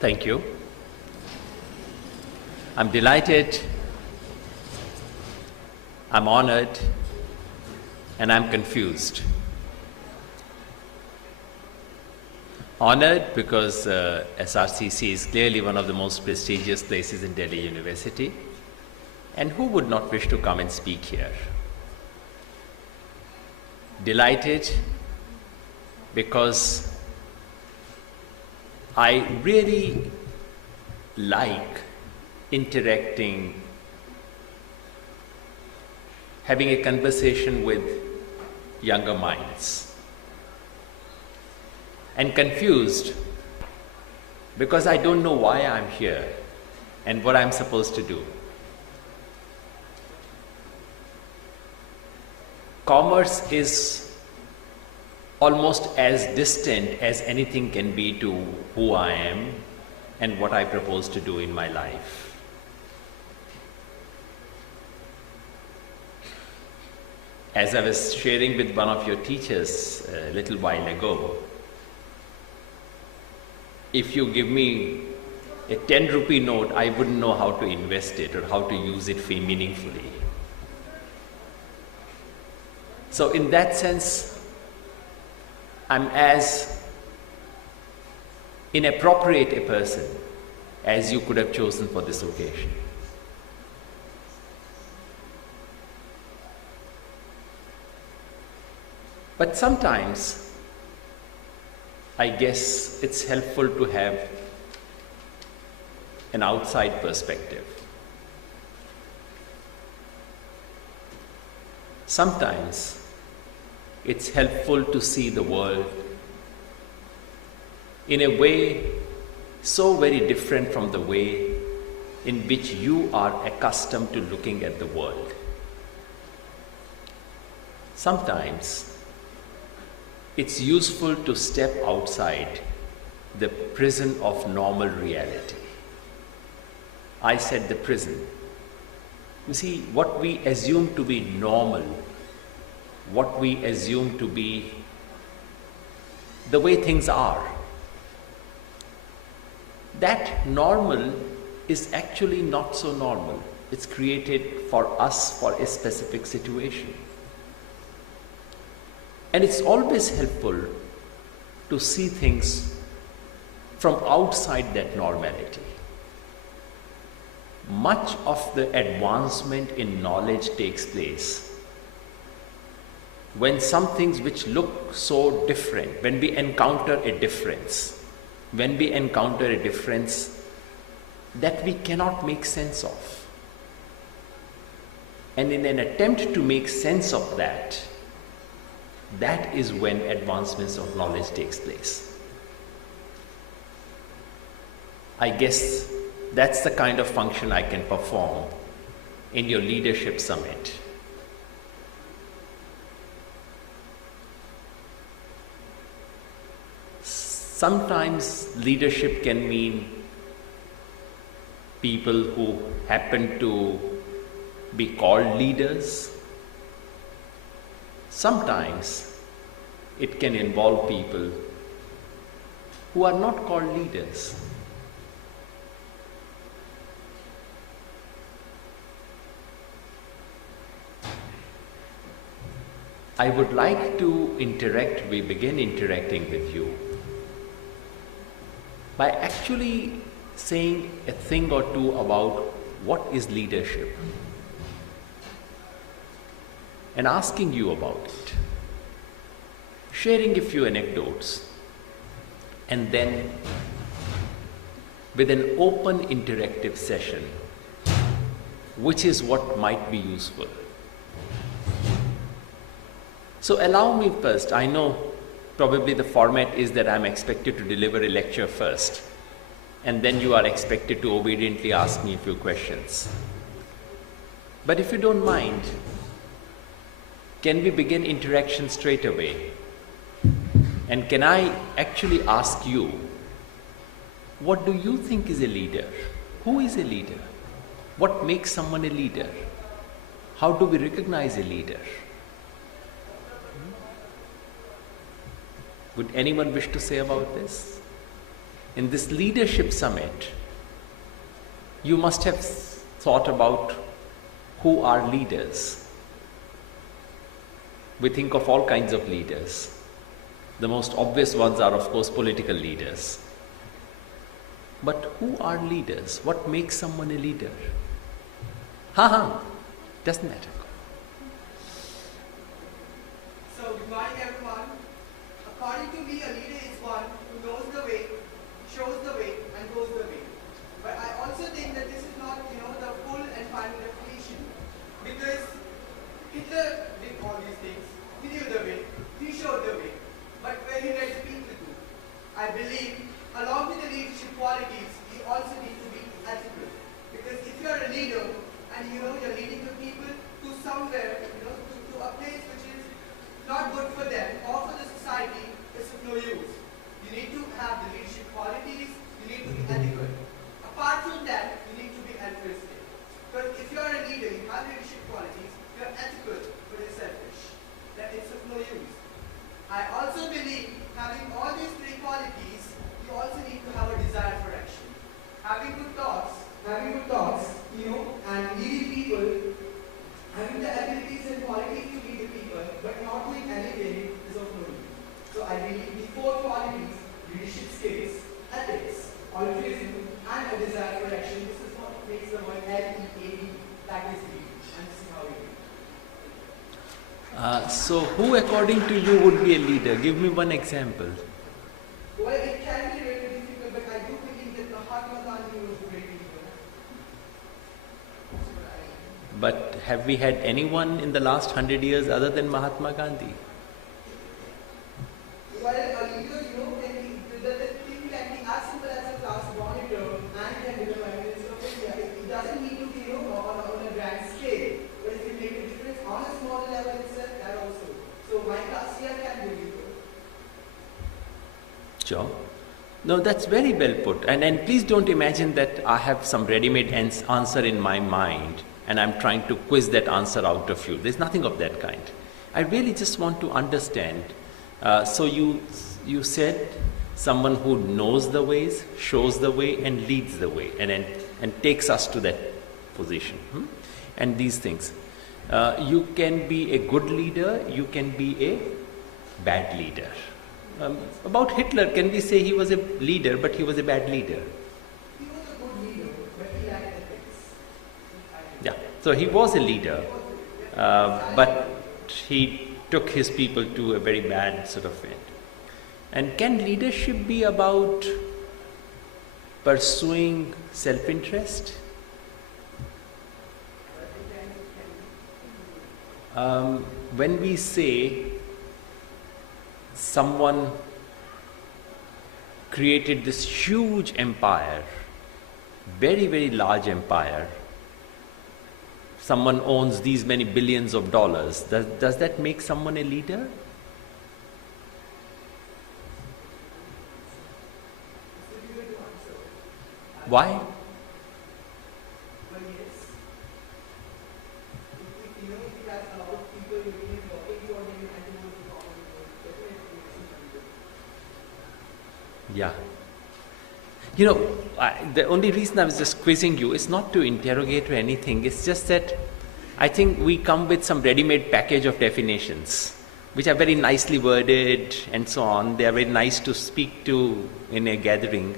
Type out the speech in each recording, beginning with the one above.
Thank you. I'm delighted, I'm honored, and I'm confused. Honored because SRCC is clearly one of the most prestigious places in Delhi University, and who would not wish to come and speak here? Delighted because I really like interacting, having a conversation with younger minds. And confused because I don't know why I'm here and what I'm supposed to do. Commerce is almost as distant as anything can be to who I am and what I propose to do in my life. As I was sharing with one of your teachers a little while ago, if you give me a 10 rupee note, I wouldn't know how to invest it or how to use it meaningfully. So in that sense, I'm as inappropriate a person as you could have chosen for this occasion. But sometimes, I guess it's helpful to have an outside perspective. Sometimes, it's helpful to see the world in a way so very different from the way in which you are accustomed to looking at the world. Sometimes, it's useful to step outside the prison of normal reality. I said the prison. You see, what we assume to be normal, what we assume to be the way things are, that normal is actually not so normal. It's created for us for a specific situation. And it's always helpful to see things from outside that normality. Much of the advancement in knowledge takes place when some things which look so different, when we encounter a difference that we cannot make sense of. And in an attempt to make sense of that, that is when advancements of knowledge takes place. I guess that's the kind of function I can perform in your leadership summit. Sometimes leadership can mean people who happen to be called leaders. Sometimes it can involve people who are not called leaders. I would like to begin interacting with you by actually saying a thing or two about what is leadership and asking you about it, sharing a few anecdotes, and then with an open interactive session, which is what might be useful. So allow me first, I know probably the format is that I'm expected to deliver a lecture first, and then you are expected to obediently ask me a few questions. But if you don't mind, can we begin interaction straight away? And can I actually ask you, what do you think is a leader? Who is a leader? What makes someone a leader? How do we recognize a leader? Would anyone wish to say about this? in this leadership summit, you must have thought about who are leaders. We think of all kinds of leaders. The most obvious ones are, of course, political leaders. But who are leaders? What makes someone a leader? Doesn't matter. So, good morning everyone. According to me, a leader is one who knows the way, shows the way, and goes the way. But I also think that this is not, the full and final definition. Because Hitler did all these things. He knew the way. He showed the way. But where he led the people to? I believe, along with the leadership qualities, you also need to be ethical. Because if you are a leader and you're leading the people to somewhere, to a place which is not good for them or for the society, it's of no use. You need to have the leadership qualities, you need to be ethical. Apart from that, you need to be altruistic. Because if you are a leader, you have leadership qualities, you are ethical, but you're selfish. Then it's of no use. I also believe having all these three qualities, you also need to have a desire for action. Having good thoughts, and leading people, having the abilities and qualities to lead the people, but not doing anything is of no use. So I believe the four qualities, leadership skills, ethics, altruism, and a desire for action, this is what makes the word L-E-A-D, that is lead. And this is how we do. So who according to you would be a leader? Give me one example. Well, it can be very difficult, but I do believe that Mahatma Gandhi was a great leader. But have we had anyone in the last 100 years other than Mahatma Gandhi? Well, a leader, the thing can be as simple as a class monitor and can be the Prime Minister of India. It doesn't need to be, on a grand scale, but if you make a difference on a small level itself, that also. So my class here can be leader. Sure. No, that's very well put. And please don't imagine that I have some ready-made answer in my mind and I'm trying to quiz that answer out of you. There's nothing of that kind. I really just want to understand. So you said someone who knows the ways, shows the way, and leads the way, and takes us to that position. And these things. You can be a good leader, you can be a bad leader. About Hitler, can we say he was a leader, but he was a bad leader? He was a good leader, but he lacked ethics. Yeah, so he was a leader, but he took his people to a very bad sort of end. And can leadership be about pursuing self-interest? When we say someone created this huge empire, very, very large empire, someone owns these many billions of dollars, does that make someone a leader? Why? Yeah. The only reason I was just quizzing you is not to interrogate or anything. It's just that I think we come with some ready-made package of definitions, which are very nicely worded and so on. They are very nice to speak to in a gathering.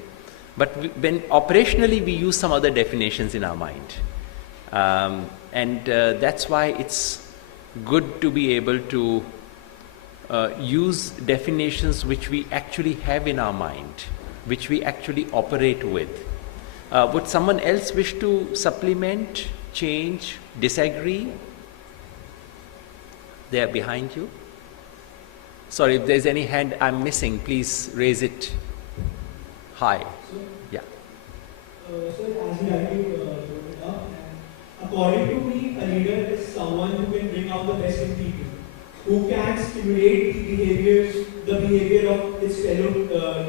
But when operationally we use some other definitions in our mind. That's why it's good to be able to use definitions which we actually have in our mind, which we actually operate with. Would someone else wish to supplement, change, disagree? They are behind you. Sorry, if there's any hand I'm missing, please raise it high. Yeah. So as you rightly put it up, according to me, a leader is someone who can bring out the best in people, who can stimulate the behavior of his fellow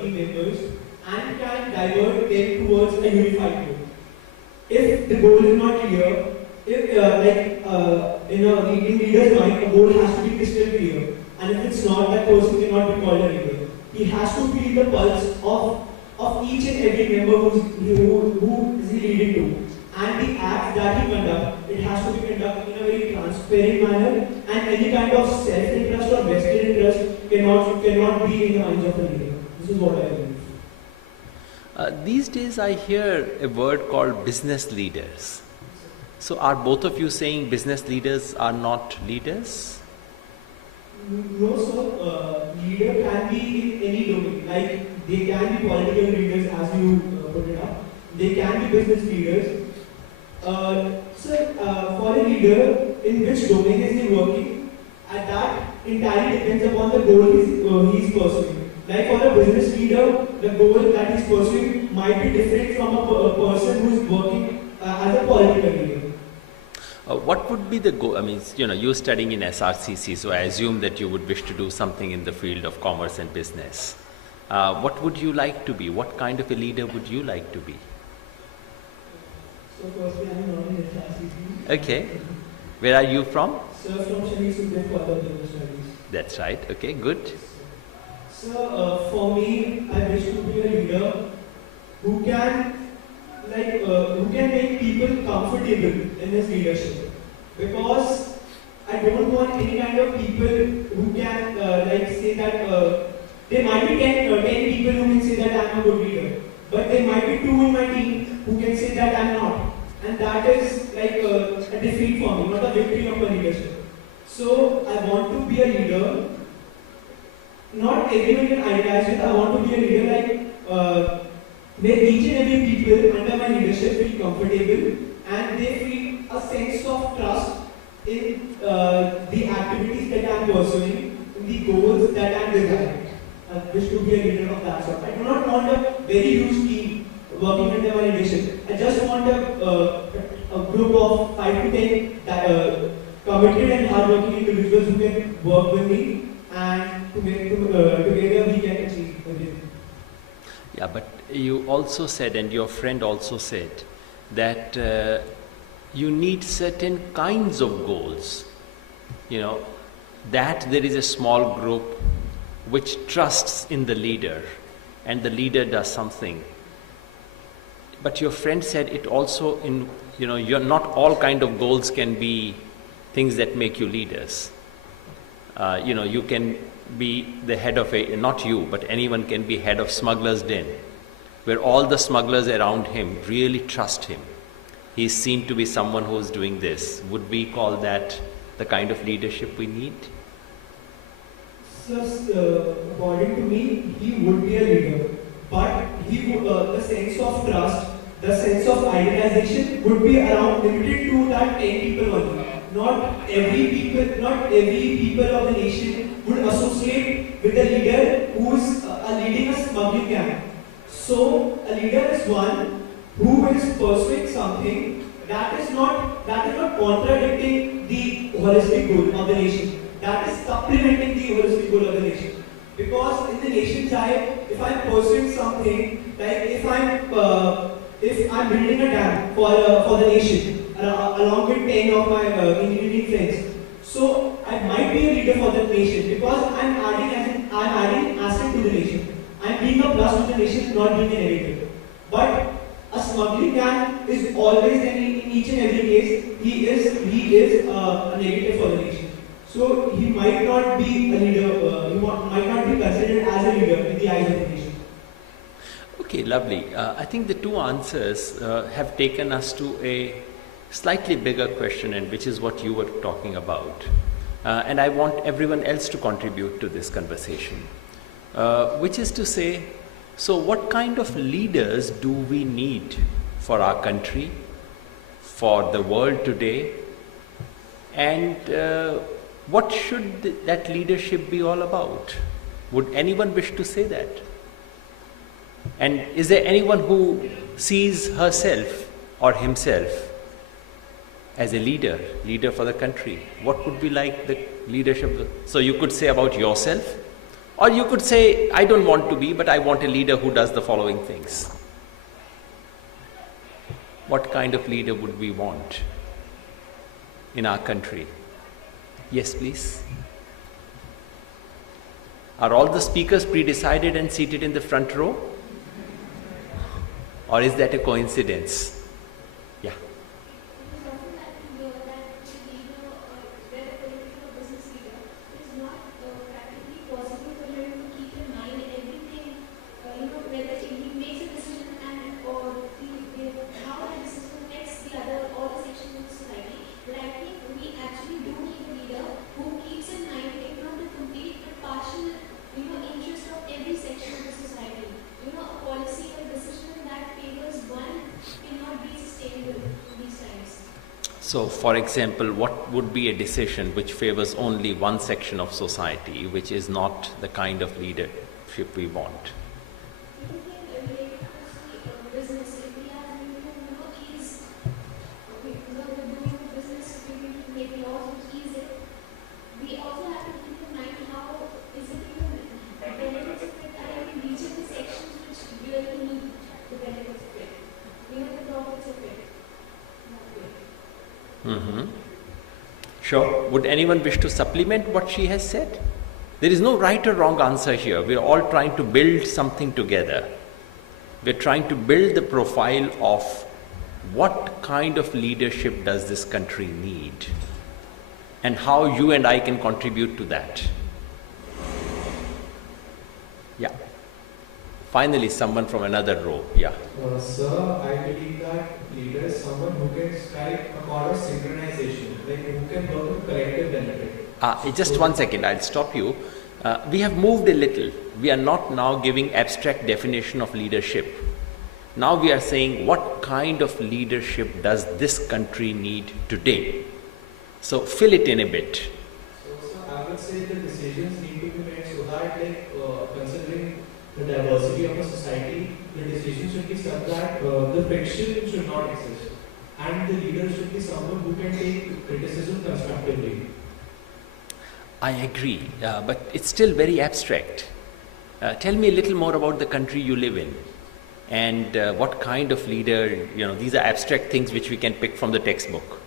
team members, and can divert them towards a unified goal. If the goal is not clear, if in a leader's mind, a goal has to be crystal clear, and if it's not, that person cannot be called a leader. He has to feel the pulse of of each and every member who is he leading to. And the acts that he conducts, it has to be conducted in a very transparent manner, and any kind of self-interest or vested interest cannot be in the minds of the leader. This is what I believe. These days I hear a word called business leaders. So are both of you saying business leaders are not leaders? No, sir. Leader can be in any domain. Like they can be political leaders, as you put it up. They can be business leaders. Sir, for a leader, in which domain is he working? That entirely depends upon the goal he's pursuing. Like for a business leader, the goal that he's pursuing might be different from a person who's working as a political leader. What would be the goal? I mean, you're studying in SRCC, so I assume that you would wish to do something in the field of commerce and business. What would you like to be? What kind of a leader would you like to be? So firstly, I'm not in SRCC. Okay. Where are you from? Sir, from Shani Sundar for other business studies. That's right. Okay, good. So, for me, I wish to be a leader who can make people comfortable in his leadership. Because I don't want any kind of people who can say that there might be 10 people who can say that I'm a good leader, but there might be 2 in my team who can say that I'm not. And that is like a defeat for me, not a victory of my leadership. So I want to be a leader. Not everyone can idealize it. I want to be a leader where each and every people under my leadership feel comfortable and they feel a sense of trust in the activities that I am pursuing, in the goals that I am desiring. I wish to be a leader of that sort. I do not want a very huge team working under my leadership. I just want a group of 5 to 10 committed and hardworking individuals who can work with me, and together we can achieve everything. Yeah, but you also said, and your friend also said, that you need certain kinds of goals. That there is a small group which trusts in the leader, and the leader does something. But your friend said it also you're not all kind of goals can be things that make you leaders. You can be the head of not you, but anyone can be head of smuggler's den, where all the smugglers around him really trust him. He's seen to be someone who is doing this. Would we call that the kind of leadership we need? So, according to me, he would be a leader, but he would, the sense of trust, the sense of idealization would be around limited to that 10 people only. Not every people of the nation would associate with a leader who is leading a smuggling gang. So a leader is one who is pursuing something that is not contradicting the holistic goal of the nation. That is supplementing the holistic goal of the nation. Because in the nation's eye, if I'm pursuing something, like if I'm building a dam for the nation, along with 10 of my engineering friends, so I might be a leader for the nation because I'm adding asset to the nation. I'm being a plus to the nation, not being a negative. But a smuggling gang is always, in each and every case, he is a negative for the nation. So he might not be a leader. He might not be considered as a leader in the eyes of the nation. Okay, lovely. I think the two answers have taken us to a slightly bigger question, and which is what you were talking about. And I want everyone else to contribute to this conversation, which is to say, so what kind of leaders do we need for our country, for the world today, and what should that leadership be all about? Would anyone wish to say that? And is there anyone who sees herself or himself as a leader for the country? What would be like the leadership? So you could say about yourself, or you could say, I don't want to be, but I want a leader who does the following things. What kind of leader would we want in our country? Yes, please. Are all the speakers pre-decided and seated in the front row? Or is that a coincidence? Yeah. So, for example, what would be a decision which favors only one section of society, which is not the kind of leadership we want? Sure. Would anyone wish to supplement what she has said? There is no right or wrong answer here. We are all trying to build something together. We are trying to build the profile of what kind of leadership does this country need and how you and I can contribute to that. Yeah. Finally, someone from another row. Yeah. Sir, I believe that leader is someone who can strike a chord of synchronization, like who can work with collective benefit. Just 1 second, I'll stop you. We have moved a little. We are not now giving abstract definition of leadership. Now we are saying what kind of leadership does this country need today? So fill it in a bit. So, sir, I would say the decisions need to be made so that, considering the diversity of a society, the decisions should be such that the friction should not exist, and the leader should be someone who can take criticism constructively. I agree, but it's still very abstract. Tell me a little more about the country you live in and what kind of leader, these are abstract things which we can pick from the textbook.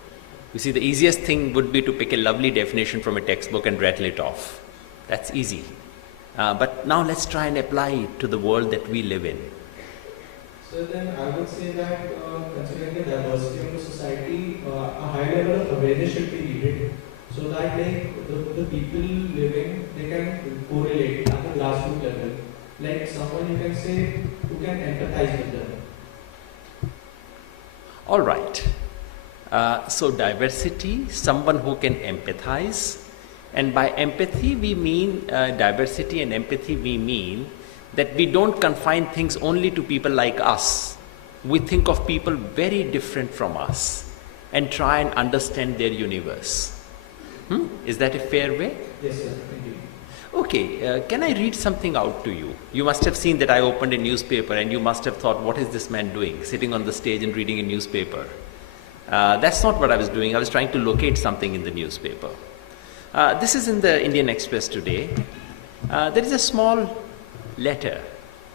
You see, the easiest thing would be to pick a lovely definition from a textbook and rattle it off. That's easy. But now let's try and apply it to the world that we live in. So then I would say that considering the diversity of the society, a high level of awareness should be needed so that the people living, they can correlate at the grassroots level. Like someone you can say who can empathize with them. All right. So diversity, someone who can empathize. And by empathy, we mean diversity and empathy, we mean that we don't confine things only to people like us. We think of people very different from us and try and understand their universe. Is that a fair way? Yes, sir. Thank you. Okay, can I read something out to you? You must have seen that I opened a newspaper and you must have thought, what is this man doing? Sitting on the stage and reading a newspaper. That's not what I was doing. I was trying to locate something in the newspaper. This is in the Indian Express today. There is a small letter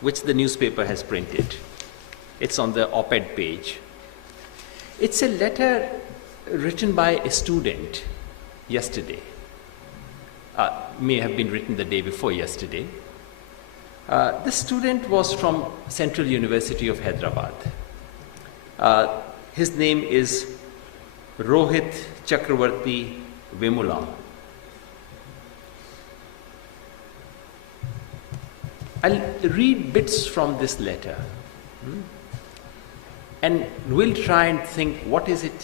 which the newspaper has printed. It's on the op-ed page. It's a letter written by a student yesterday. May have been written the day before yesterday. This student was from Central University of Hyderabad. His name is Rohit Chakravarti Vemula. I'll read bits from this letter and we'll try and think what is it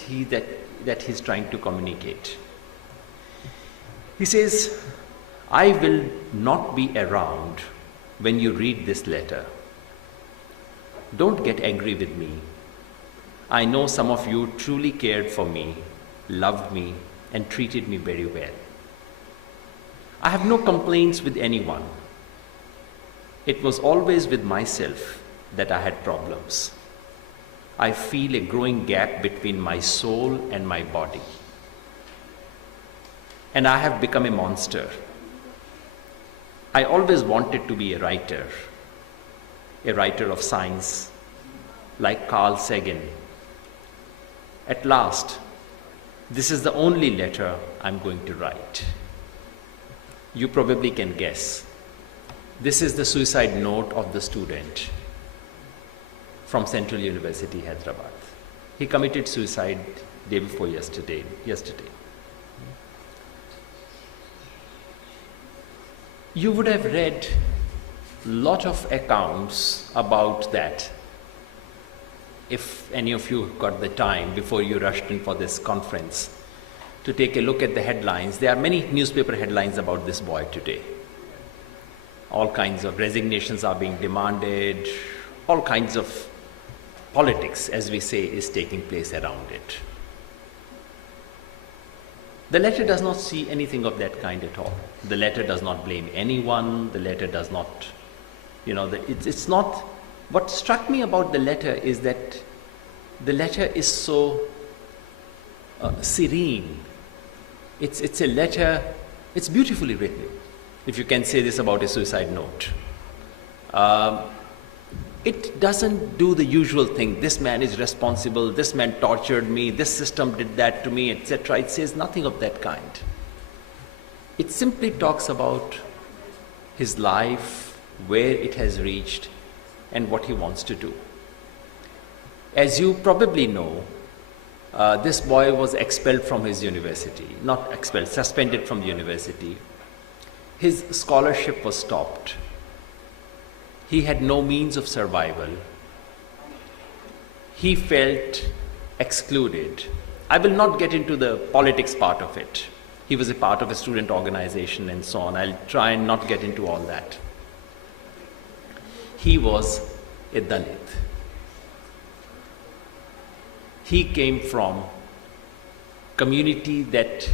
that he's trying to communicate. He says, I will not be around when you read this letter. Don't get angry with me. I know some of you truly cared for me, loved me, and treated me very well. I have no complaints with anyone. It was always with myself that I had problems. I feel a growing gap between my soul and my body. And I have become a monster. I always wanted to be a writer of science, like Carl Sagan. At last, this is the only letter I'm going to write. You probably can guess. This is the suicide note of the student. from Central University, Hyderabad. He committed suicide day before yesterday. You would have read lot of accounts about that. If any of you got the time before you rushed in for this conference to take a look at the headlines, there are many newspaper headlines about this boy today. All kinds of resignations are being demanded, all kinds of politics, as we say, is taking place around it. The letter does not see anything of that kind at all. The letter does not blame anyone. The letter does not, it's not. What struck me about the letter is that the letter is so serene. It's a letter, it's beautifully written, if you can say this about a suicide note. It doesn't do the usual thing, this man is responsible, this man tortured me, this system did that to me, etc. It says nothing of that kind. It simply talks about his life, where it has reached, and what he wants to do. As you probably know, this boy was expelled from his university, not expelled, suspended from the university. His scholarship was stopped. He had no means of survival. He felt excluded. I will not get into the politics part of it. He was a part of a student organization and so on. I'll try and not get into all that. He was a Dalit. He came from community that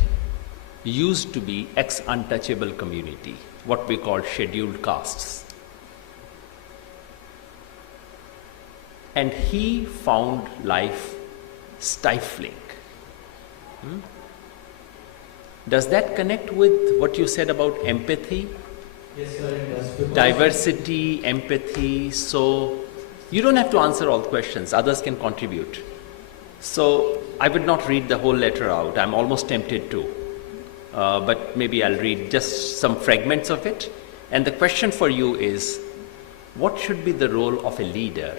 used to be ex-untouchable community, what we call scheduled castes. And he found life stifling. Does that connect with what you said about empathy? Yes, sir, it does. Diversity, empathy. So you don't have to answer all the questions, others can contribute. So I would not read the whole letter out. I'm almost tempted to. But maybe I'll read just some fragments of it. And the question for you is, what should be the role of a leader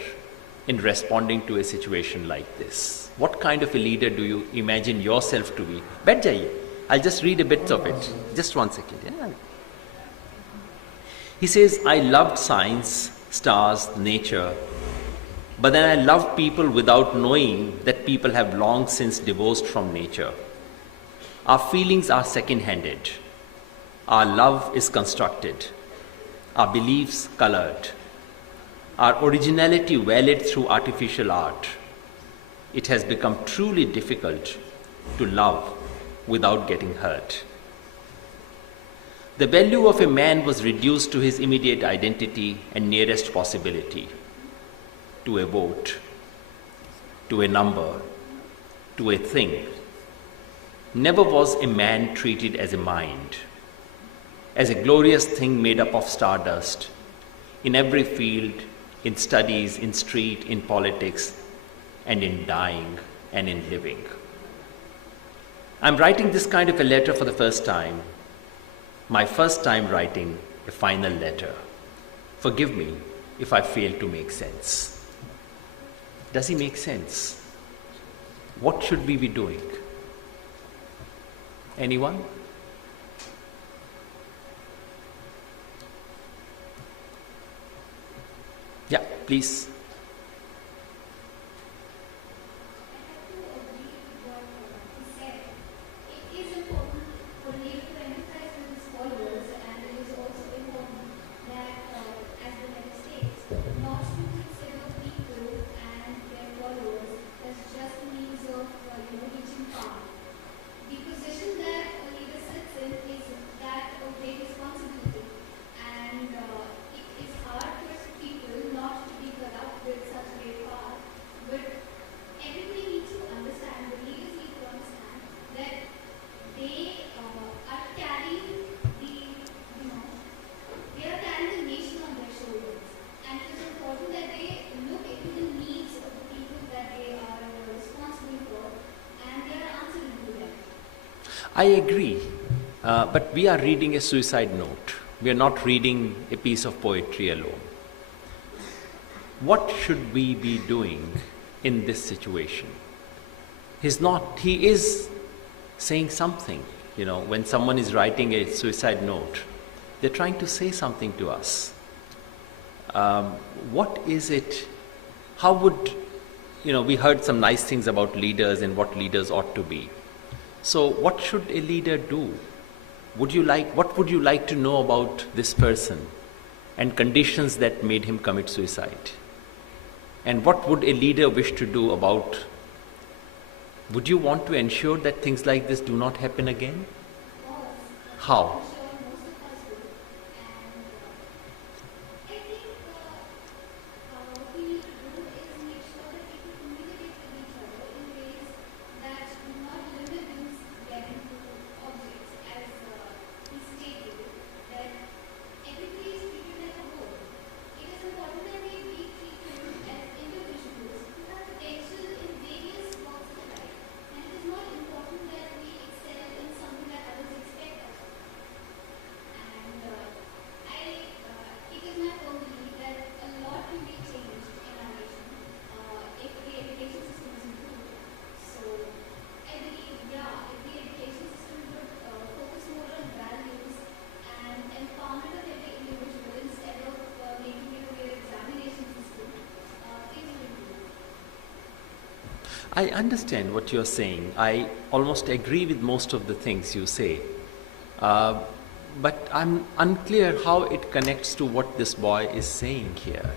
in responding to a situation like this? What kind of a leader do you imagine yourself to be? Baith jaiye. I'll just read a bit of it. Just 1 second. Yeah. He says, I loved science, stars, nature, but then I loved people without knowing that people have long since divorced from nature. Our feelings are second-handed. Our love is constructed. Our beliefs colored. Our originality valid through artificial art. It has become truly difficult to love without getting hurt. The value of a man was reduced to his immediate identity and nearest possibility, to a vote, to a number, to a thing. Never was a man treated as a mind, as a glorious thing made up of stardust, in every field, in studies, in street, in politics, and in dying and in living. I'm writing this kind of a letter for the first time, my first time writing a final letter. Forgive me if I fail to make sense. Does he make sense? What should we be doing? Anyone? Yeah, please. I agree, but we are reading a suicide note. We are not reading a piece of poetry alone. what should we be doing in this situation? He is saying something. You know, when someone is writing a suicide note, they're trying to say something to us. What is it? How would, we heard some nice things about leaders and what leaders ought to be. So what should a leader do? What would you like to know about this person and conditions that made him commit suicide? And what would a leader wish to do about? Would you want to ensure that things like this do not happen again? How? I understand what you're saying. I almost agree with most of the things you say. But I'm unclear how it connects to what this boy is saying here.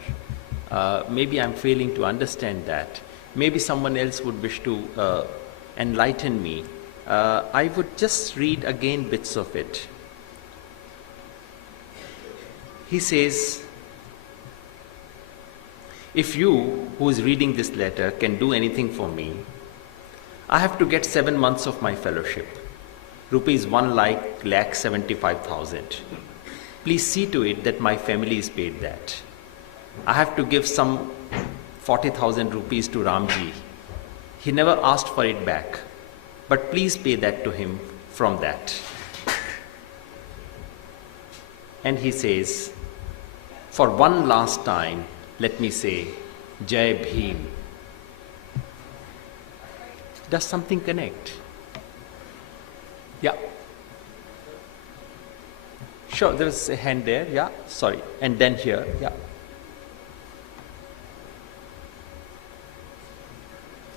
Maybe I'm failing to understand that. Maybe someone else would wish to enlighten me. I would just read again bits of it. He says, if you, who is reading this letter, can do anything for me, I have to get 7 months of my fellowship, rupees 1,75,000. Please see to it that my family is paid that. I have to give some 40,000 rupees to Ramji. He never asked for it back, but please pay that to him from that. And he says, for one last time, let me say, Jai Bhim. Does something connect? Yeah. Sure, there's a hand there. Yeah, sorry. And then here. Yeah.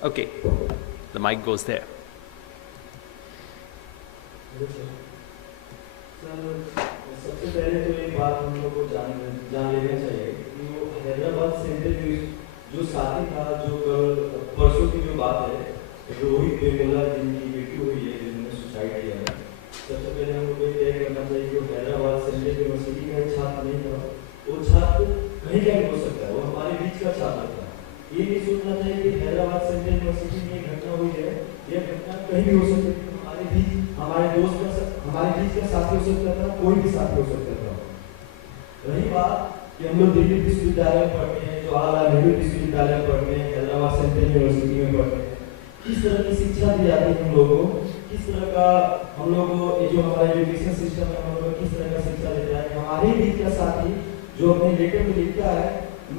Okay. The mic goes there. सबसे पहले तो एक बात हम लोग को जान लेना चाहिए कि वो हैदराबाद सेंटर जो साथी था, जो कल परसों की जो बात है, रोहित बेमुला जिनकी बेटी हुई है, जिन्होंने सुसाइड किया है, सबसे पहले हम लोग को तय करना चाहिए कि वो हैदराबाद सेंट्रल यूनिवर्सिटी का छात्र नहीं था, वो छात्र कहीं का भी हो सकता है, वो हमारे बीच का छात्र था। ये नहीं सोचना चाहिए कि हैदराबाद सेंट्रल यूनिवर्सिटी में ये घटना हुई है, ये घटना कहीं भी हो सकती है, हमारे बीच, हमारे दोस्त का, हमारे बीच का साथी हो सकता था, कोई भी साथी हो सकता था। रही बात कि हम लोग दिल्ली विश्वविद्यालय में पढ़ते हैं, जवाहरलाल नेहरू विश्वविद्यालय में पढ़ते हैं, हैदराबाद सेंट्रल यूनिवर्सिटी में पढ़ते हैं, किस तरह की शिक्षा दी जाती है हम लोगों को, किस तरह का हम लोग ये जो हमारा एजुकेशन सिस्टम है, हम लोग किस तरह का शिक्षा देता है। हमारे बीच का साथी जो अपने लेटर में लिखता है,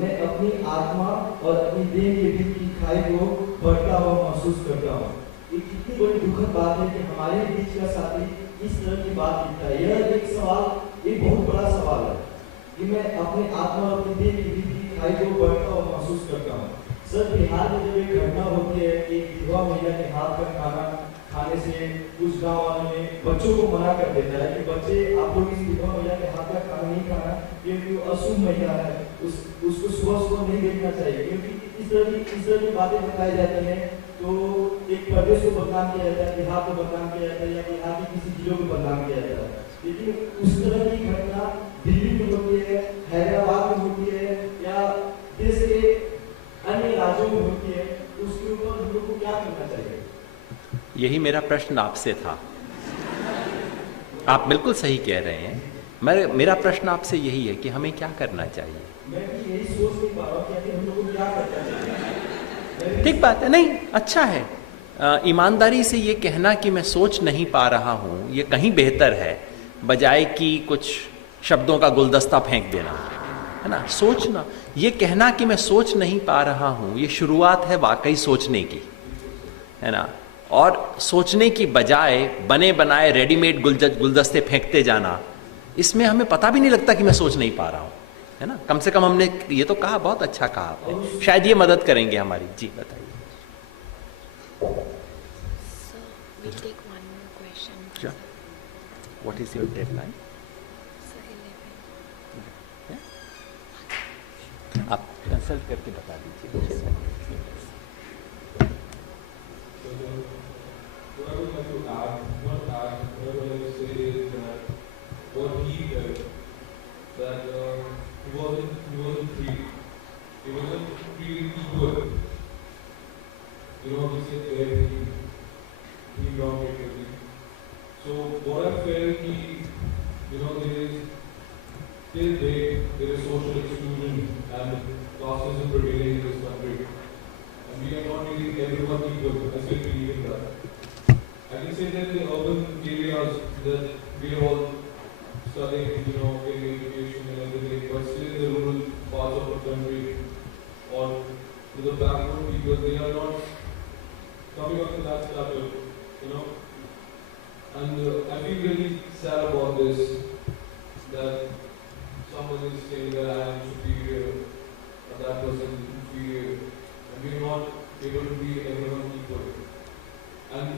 मैं अपनी आत्मा और अपनी देह के बीच की खाई को बढ़ता हुआ महसूस करता हूँ। ये कितनी बड़ी दुखद बात है कि हमारे बीच का साथी इस तरह की बात लिखता है। यह एक सवाल, एक बहुत बड़ा सवाल है कि मैं अपने आत्मा और अपनी देह के बीच की खाई को बढ़ता हुआ महसूस करता हूँ। सर, बिहार में जब एक घटना होती है, एक विधवा महिला के हाथ का खाना खाने से कुछ गाँव वालों ने बच्चों को मना कर देता है कि बच्चे आप लोग इस विधवा महिला के हाथ का खाना नहीं खाना, क्योंकि वो अशुभ महिला है, उसको सुबह सुबह नहीं देखना चाहिए, क्योंकि इस तरह की बातें बताई जाती हैं। तो एक प्रदेश को बदनाम किया जाता है, बिहार को बदनाम किया जाता है, या बिहार की किसी जिलों को बदनाम किया जाता है। लेकिन उस तरह की घटना दिल्ली में होती है, हैदराबाद में होती है, या देश के अन्य राज्यों में होती है, उसके ऊपर हम लोग को क्या करना चाहिए? यही मेरा प्रश्न आपसे था। आप बिल्कुल सही कह रहे हैं। मेरा प्रश्न आपसे यही है कि हमें क्या करना चाहिए। मैं भी यही सोच नहीं पा रहा हूँ कि हम लोग को क्या करना चाहिए। ठीक बात है, नहीं अच्छा है। ईमानदारी से ये कहना कि मैं सोच नहीं पा रहा हूँ, ये कहीं बेहतर है बजाय कि कुछ शब्दों का गुलदस्ता फेंक देना। है ना, सोचना। ये कहना कि मैं सोच नहीं पा रहा हूं, ये शुरुआत है वाकई सोचने की, है ना। और सोचने की बजाय बने बनाए रेडीमेड गुलदस्ते फेंकते जाना, इसमें हमें पता भी नहीं लगता कि मैं सोच नहीं पा रहा हूं, है ना। कम से कम हमने ये तो कहा, बहुत अच्छा कहा आपने, शायद ये मदद करेंगे हमारी। जी बताइए। We'll take one more question. Sure. What is your deadline? So 11. आप कंसल्ट करके बता दीजिए। What I would like to add, what I would like to say is that what he did, that he wasn't free. He wasn't free equal. You know, he said that he not equally. So what I felt there is till date there is social exclusion and casteism prevailing in this country. And we are not treating everyone equal. I still believe in that. I can say that in the urban areas that we are all studying, getting education and everything, but still in the rural parts of the country or to the backward people, they are not coming up to that stature, And I feel really sad about this, that someone is saying that I am superior, or that person is inferior, and we are not able to be everyone equal. And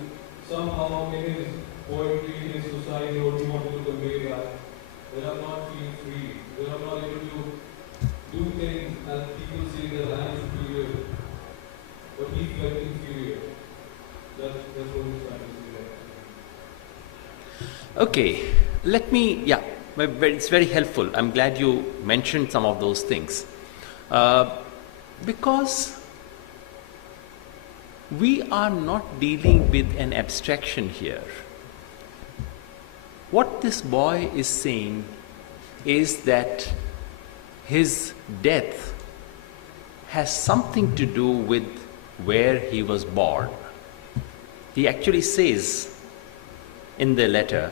somehow in his poetry, in his society, what he wanted to convey that I'm not feeling free, that I'm not able to do things as people say that I am superior, but he felt inferior. That's what he's trying to say there. Okay, let me, it's very helpful. I'm glad you mentioned some of those things. Because we are not dealing with an abstraction here. What this boy is saying is that his death has something to do with where he was born. He actually says in the letter,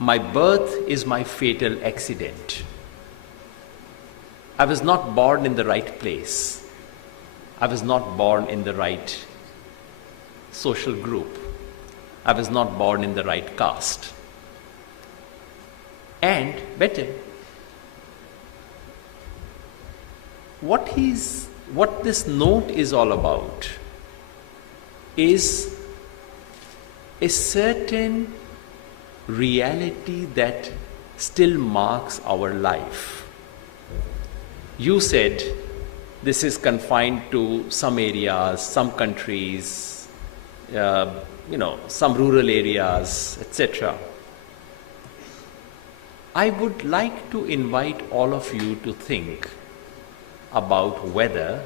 my birth is my fatal accident. I was not born in the right place. I was not born in the right social group. I was not born in the right caste. And better, what this note is all about is a certain reality that still marks our life. You said this is confined to some areas, some countries, some rural areas, etc. I would like to invite all of you to think about whether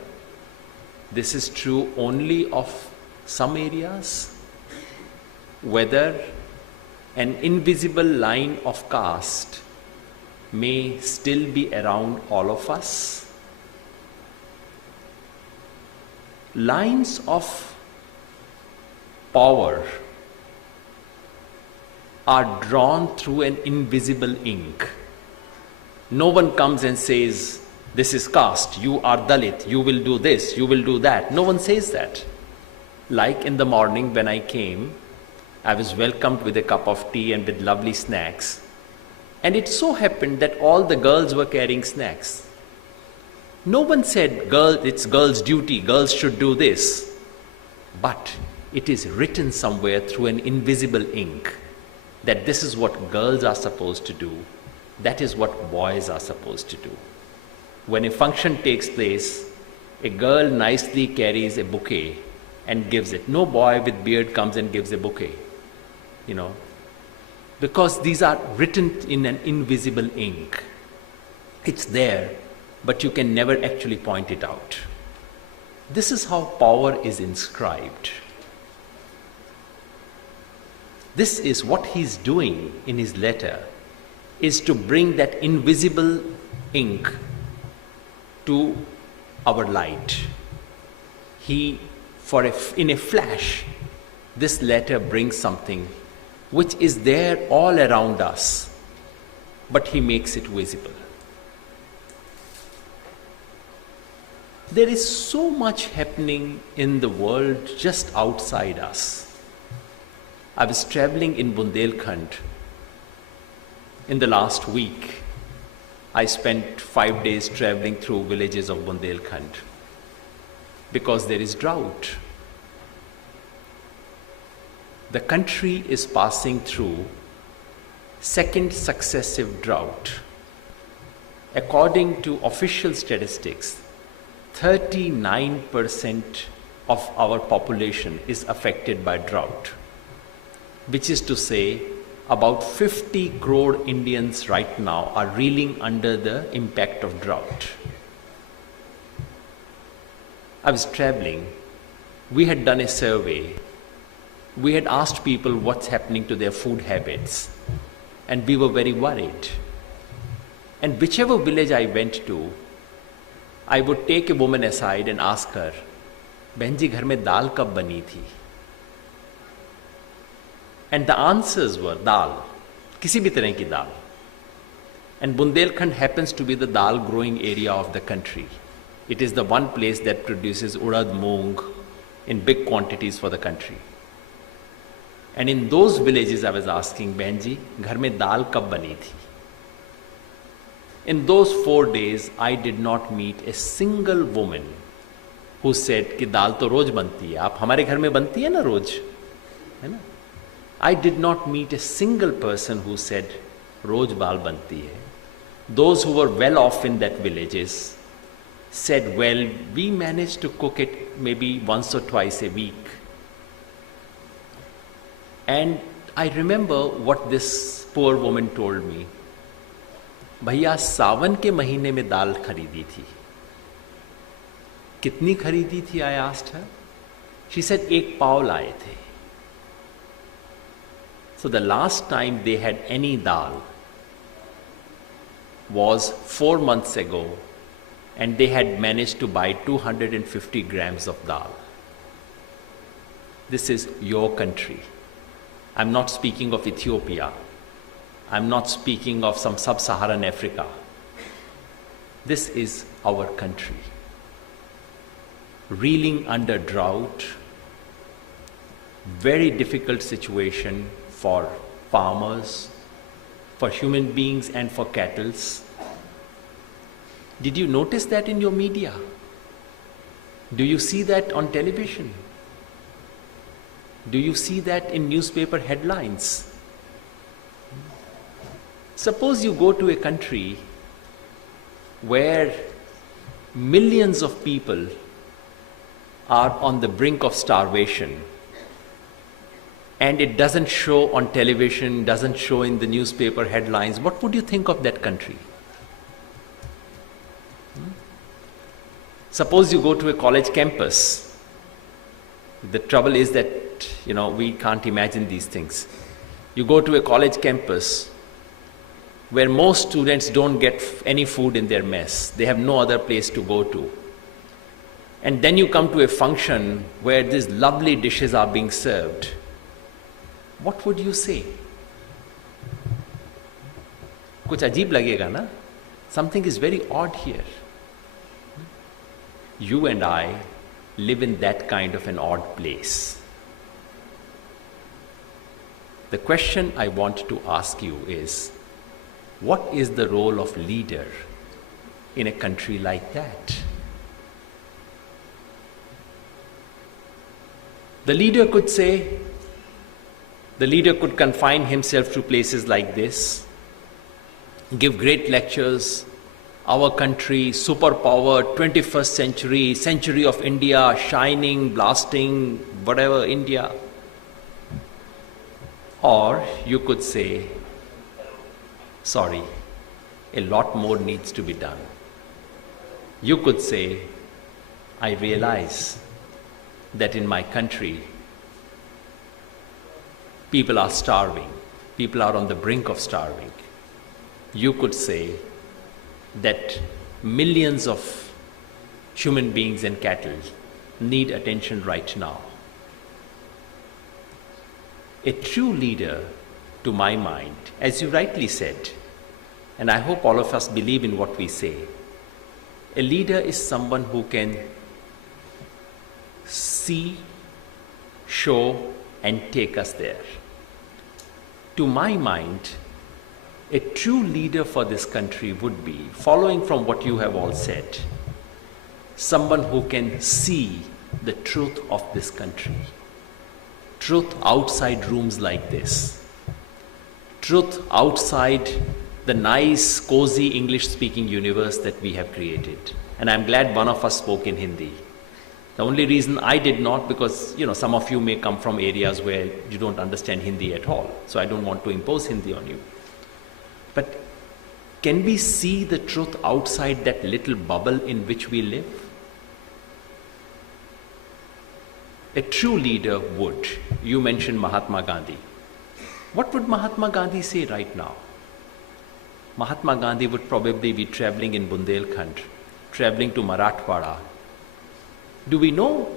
this is true only of some areas, whether an invisible line of caste may still be around all of us. Lines of power are drawn through an invisible ink. No one comes and says, this is caste, you are Dalit, you will do this, you will do that. No one says that. Like in the morning when I came, I was welcomed with a cup of tea and with lovely snacks. And it so happened that all the girls were carrying snacks. No one said, it's girls' duty, girls should do this. But it is written somewhere through an invisible ink that this is what girls are supposed to do, that is what boys are supposed to do. When a function takes place, a girl nicely carries a bouquet and gives it. No boy with beard comes and gives a bouquet, because these are written in an invisible ink. It's there, but you can never actually point it out. This is how power is inscribed. This is what he's doing in his letter, is to bring that invisible ink to our light. In a flash, this letter brings something which is there all around us, but he makes it visible. There is so much happening in the world just outside us. I was traveling in Bundelkhand in the last week. I spent 5 days traveling through villages of Bundelkhand because there is drought. The country is passing through second successive drought. According to official statistics, 39% of our population is affected by drought, which is to say about 50 crore Indians right now are reeling under the impact of drought. I was traveling. We had done a survey. We had asked people what's happening to their food habits, and we were very worried. And whichever village I went to, I would take a woman aside and ask her, "बहन जी घर में दाल कब बनी थी?" And the answers were dal, किसी भी तरह की दाल. And Bundelkhand happens to be the dal growing area of the country. It is the one place that produces urad moong in big quantities for the country. And in those villages I was asking, "बहन जी घर में दाल कब बनी थी?" In those 4 days, I did not meet a single woman who said कि दाल तो रोज बनती है, आप हमारे घर में बनती है ना रोज, है ना? I did not meet a single person who said रोज दाल बनती है. Those who were well off in that villages said, "Well, we managed to cook it maybe once or twice a week." And I remember what this poor woman told me. भैया सावन के महीने में दाल खरीदी थी. कितनी खरीदी थी? I asked her. She said 1 पाव लाए थे. So the last time they had any dal was 4 months ago, and they had managed to buy 250 grams of dal. This is your country. I'm not speaking of Ethiopia. I'm not speaking of some sub-Saharan Africa. This is our country. Reeling under drought, very difficult situation for farmers, for human beings and for cattle. Did you notice that in your media? Do you see that on television? Do you see that in newspaper headlines? Suppose you go to a country where millions of people are on the brink of starvation, and it doesn't show on television, doesn't show in the newspaper headlines. What would you think of that country? Suppose you go to a college campus. The trouble is that, we can't imagine these things. You go to a college campus where most students don't get any food in their mess. They have no other place to go to. And then you come to a function where these lovely dishes are being served. What would you say? कुछ अजीब लगेगा ना? Something is very odd here. You and I live in that kind of an odd place. The question I want to ask you is, what is the role of leader in a country like that? The leader could say, the leader could confine himself to places like this, give great lectures, our country, superpower, 21st century, century of India, shining, blasting, whatever, India. Or you could say, sorry, a lot more needs to be done. You could say, I realize that in my country, people are starving. People are on the brink of starving. You could say that millions of human beings and cattle need attention right now. A true leader, to my mind, as you rightly said, and I hope all of us believe in what we say, A leader is someone who can see, show, and take us there. To my mind, a true leader for this country would be, following from what you have all said, someone who can see the truth of this country. Truth outside rooms like this. Truth outside the nice, cozy English-speaking universe that we have created. And I'm glad one of us spoke in Hindi. The only reason I did not, because some of you may come from areas where you don't understand Hindi at all. So I don't want to impose Hindi on you. But can we see the truth outside that little bubble in which we live? A true leader would. You mentioned Mahatma Gandhi. What would Mahatma Gandhi say right now? Mahatma Gandhi would probably be traveling in Bundelkhand, traveling to Marathwada. Do we know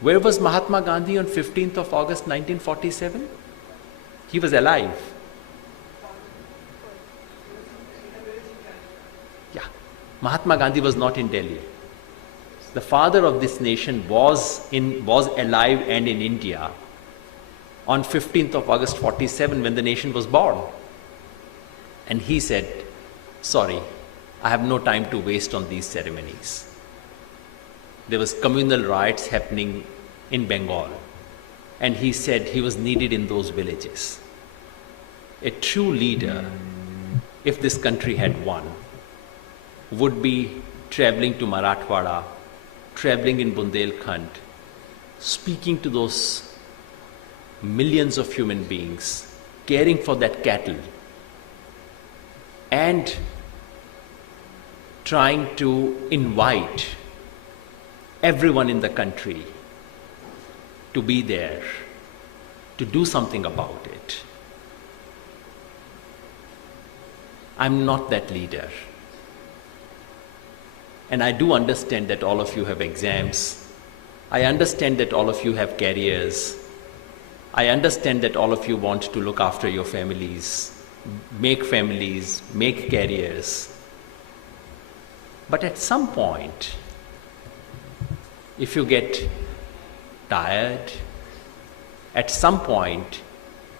where was Mahatma Gandhi on 15th of August 1947? He was alive. Yeah, Mahatma Gandhi was not in Delhi. The father of this nation was alive and in India on 15th of August 47 when the nation was born. And he said, sorry, I have no time to waste on these ceremonies. There was communal riots happening in Bengal, and he said he was needed in those villages. A true leader, if this country had one, would be traveling to Marathwada, traveling in Bundelkhand, speaking to those millions of human beings, caring for that cattle, and trying to invite everyone in the country to be there, to do something about it. I'm not that leader. And I do understand that all of you have exams. I understand that all of you have careers. I understand that all of you want to look after your families, make careers. But at some point, if you get tired, at some point,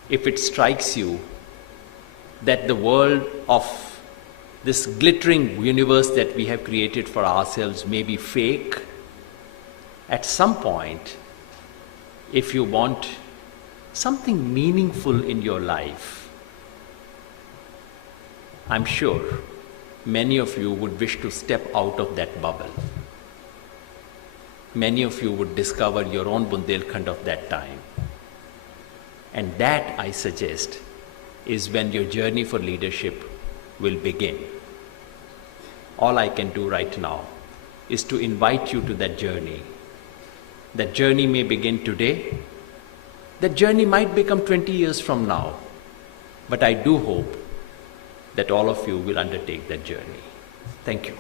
if it strikes you that the world of this glittering universe that we have created for ourselves may be fake, at some point, if you want something meaningful in your life, I'm sure many of you would wish to step out of that bubble. Many of you would discover your own Bundelkhand of that time. And that, I suggest, is when your journey for leadership will begin. All I can do right now is to invite you to that journey. That journey may begin today. That journey might become 20 years from now. But I do hope that all of you will undertake that journey. Thank you.